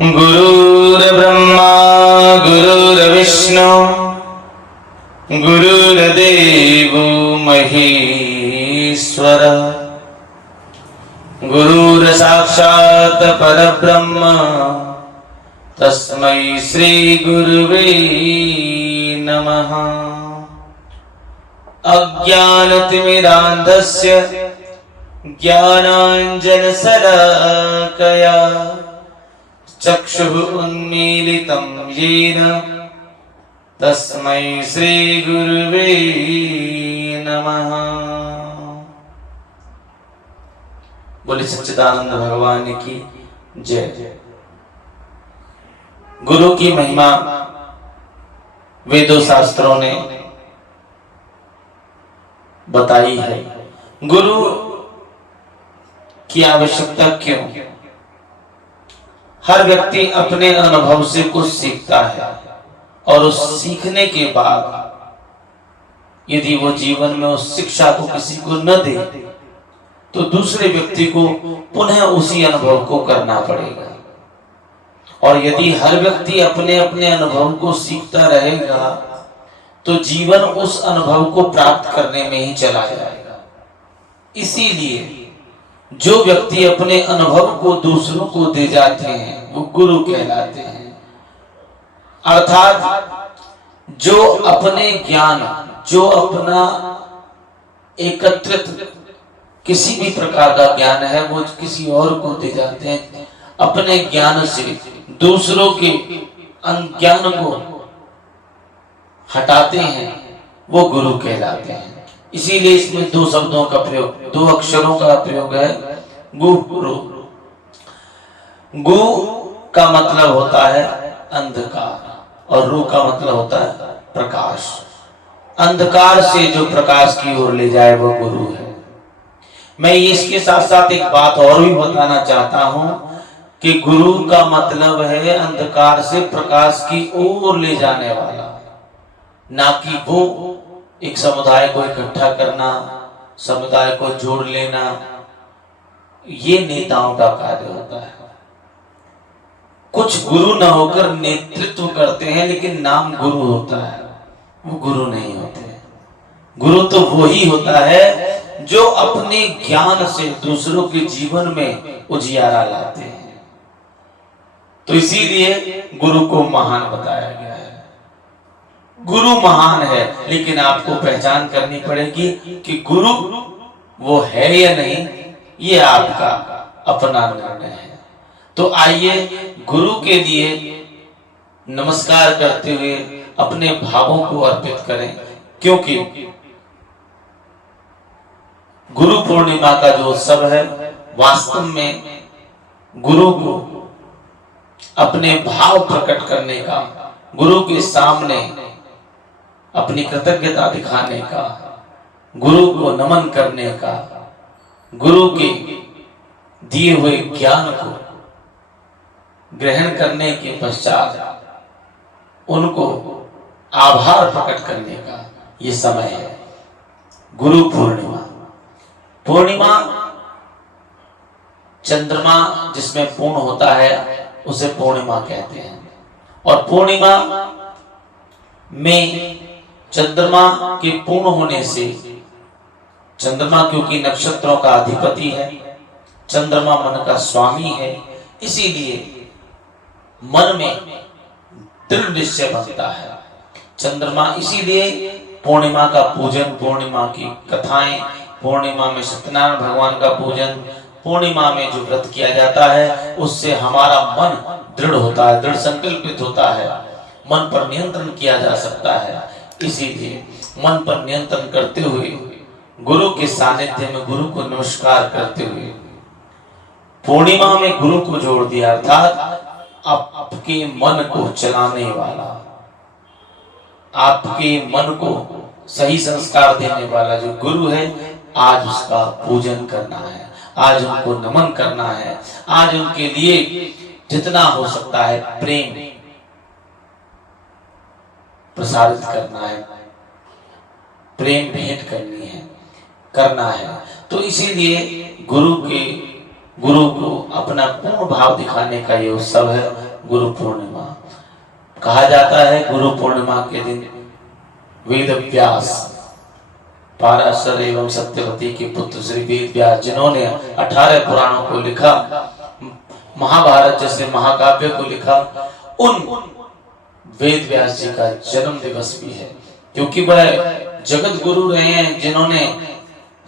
गुरुर्ब्रह्मा गुरुर्विष्णु गुरुर्देवो महेश्वर गुरुर्साक्षात् परब्रह्म तस्मै श्री गुरुवे नमः। अज्ञानतिमिरान्धस्य ज्ञानाञ्जनशलाकया चक्षुः उन्मीलितं येन तस्मै श्री गुरुवे नमः। बोले सच्चिदानंद भगवान की जय। गुरु की महिमा वेदों शास्त्रों ने बताई है। गुरु की आवश्यकता क्यों? हर व्यक्ति अपने अनुभव से कुछ सीखता है और उस सीखने के बाद यदि वो जीवन में उस शिक्षा को किसी को न दे तो दूसरे व्यक्ति को पुनः उसी अनुभव को करना पड़ेगा। और यदि हर व्यक्ति अपने अपने अनुभव को सीखता रहेगा तो जीवन उस अनुभव को प्राप्त करने में ही चला जाएगा। इसीलिए जो व्यक्ति अपने अनुभव को दूसरों को दे जाते हैं वो गुरु कहलाते हैं। अर्थात जो अपने ज्ञान, जो अपना एकत्रित किसी भी प्रकार का ज्ञान है वो किसी और को दे जाते हैं, अपने ज्ञान से दूसरों के अज्ञान को हटाते हैं, वो गुरु कहलाते हैं। इसीलिए इसमें दो शब्दों का प्रयोग, दो अक्षरों का प्रयोग है, गु गुरु। गु का मतलब होता है अंधकार और रू का मतलब होता है प्रकाश। अंधकार से जो प्रकाश की ओर ले जाए वो गुरु है। मैं इसके साथ साथ एक बात और भी बताना चाहता हूं कि गुरु का मतलब है अंधकार से प्रकाश की ओर ले जाने वाला, ना कि वो एक समुदाय को इकट्ठा करना, समुदाय को जोड़ लेना। ये नेताओं का कार्य होता है। कुछ गुरु न होकर नेतृत्व करते हैं लेकिन नाम गुरु होता है, वो गुरु नहीं होते। गुरु तो वो ही होता है जो अपने ज्ञान से दूसरों के जीवन में उजियारा लाते हैं। तो इसीलिए गुरु को महान बताया गया है। गुरु महान है, लेकिन आपको पहचान करनी पड़ेगी कि गुरु वो है या नहीं, ये आपका अपना निर्णय है। तो आइए गुरु के लिए नमस्कार करते हुए अपने भावों को अर्पित करें, क्योंकि गुरु पूर्णिमा का जो उत्सव है वास्तव में गुरु को अपने भाव प्रकट करने का, गुरु के सामने अपनी कृतज्ञता दिखाने का, गुरु को नमन करने का, गुरु के दिए हुए ज्ञान को ग्रहण करने के पश्चात उनको आभार प्रकट करने का ये समय है। गुरु पूर्णिमा। पूर्णिमा चंद्रमा जिसमें पूर्ण होता है उसे पूर्णिमा कहते हैं। और पूर्णिमा में चंद्रमा के पूर्ण होने से, चंद्रमा क्योंकि नक्षत्रों का अधिपति है, चंद्रमा मन का स्वामी है, इसीलिए मन में दृढ़ निश्चय बनता है। चंद्रमा इसीलिए पूर्णिमा का पूजन, पूर्णिमा की कथाएं, पूर्णिमा में सत्यनारायण भगवान का पूजन, पूर्णिमा में जो व्रत किया जाता है उससे हमारा मन दृढ़ होता है, दृढ़ संकल्पित होता है, मन पर नियंत्रण किया जा सकता है। इसीलिए मन पर नियंत्रण करते हुए गुरु के सानिध्य में गुरु को नमस्कार करते हुए पूर्णिमा में गुरु को जोड़ दिया। अर्थात आपके मन को चलाने वाला, आपके मन को सही संस्कार देने वाला जो गुरु है, आज उसका पूजन करना है, आज उनको नमन करना है, आज उनके लिए जितना हो सकता है प्रेम प्रसारित करना है, प्रेम भेंट करनी है, करना है। तो इसीलिए गुरु को अपना पूर्ण भाव दिखाने का ये उत्सव है। गुरु पूर्णिमा। कहा जाता है गुरु पूर्णिमा के दिन वेद व्यास, पाराशर एवं सत्यवती के पुत्र श्री वेद व्यास, जिन्होंने 18 पुराणों को लिखा, महाभारत जैसे महाकाव्य को लिखा, उन वेद व्यास जी का जन्म दिवस भी है। क्योंकि वह जगत गुरु रहे हैं, जिन्होंने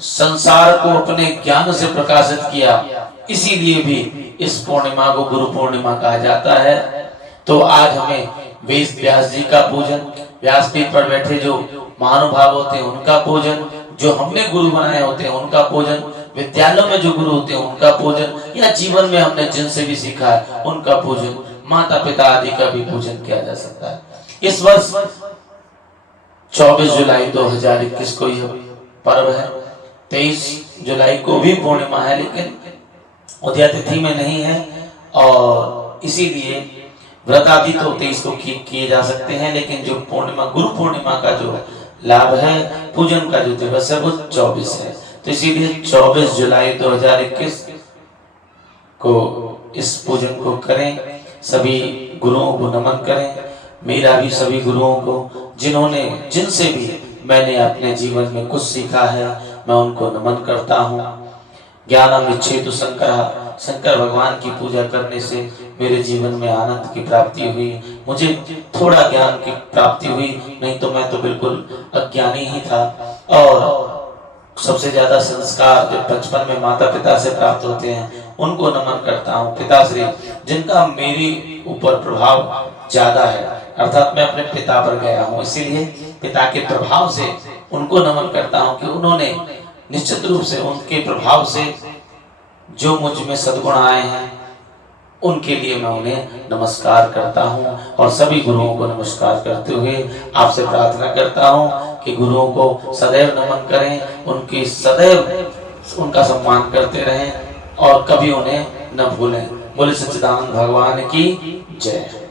संसार को अपने ज्ञान से प्रकाशित किया, इसीलिए भी इस पूर्णिमा को गुरु पूर्णिमा कहा जाता है। तो आज हमें वेद व्यास जी का पूजन, व्यासपीठ पर बैठे जो महानुभाव होते हैं उनका पूजन, जो हमने गुरु बनाए होते हैं उनका पूजन, विद्यालयों में जो गुरु होते हैं उनका पूजन, या जीवन में हमने जिनसे भी सीखा है उनका पूजन, माता पिता आदि का भी पूजन किया जा सकता है। इस वर्ष 24 जुलाई 2021 को यह पर्व है। 23 जुलाई को भी पूर्णिमा है, लेकिन उदया तिथि में नहीं है, और इसीलिए व्रत आदि तो 23 को किए जा सकते हैं, लेकिन जो पूर्णिमा, गुरु पूर्णिमा का जो लाभ है, पूजन का जो दिवस है, वो 24 है। तो इसीलिए 24 जुलाई 2021 को इस पूजन को करें, सभी गुरुओं को नमन करें। मेरा भी सभी गुरुओं को, जिन्होंने, जिनसे भी मैंने अपने जीवन में कुछ सीखा है, मैं उनको नमन करता हूँ। ज्ञानम इच्छेतु शंकर, शंकर भगवान की पूजा करने से मेरे जीवन में आनंद की प्राप्ति हुई, मुझे थोड़ा ज्ञान की प्राप्ति हुई, नहीं तो मैं तो बिल्कुल अज्ञानी ही था। और सबसे ज्यादा संस्कार जो बचपन में माता पिता से प्राप्त होते हैं, उनको नमन करता हूँ। पिताश्री, जिनका मेरे ऊपर प्रभाव ज्यादा है, अर्थात मैं अपने पिता पर गया हूँ, इसीलिए पिता के प्रभाव से उनको नमन करता हूँ कि उन्होंने निश्चित रूप से, उनके प्रभाव से जो मुझ में सद्गुण आए हैं, उनके लिए मैं उन्हें नमस्कार करता हूं। और सभी गुरुओं को नमस्कार करते हुए आपसे प्रार्थना करता हूं कि गुरुओं को सदैव नमन करें, उनकी सदैव उनका सम्मान करते रहें और कभी उन्हें न भूलें। बोले सच्चिदानंद भगवान की जय।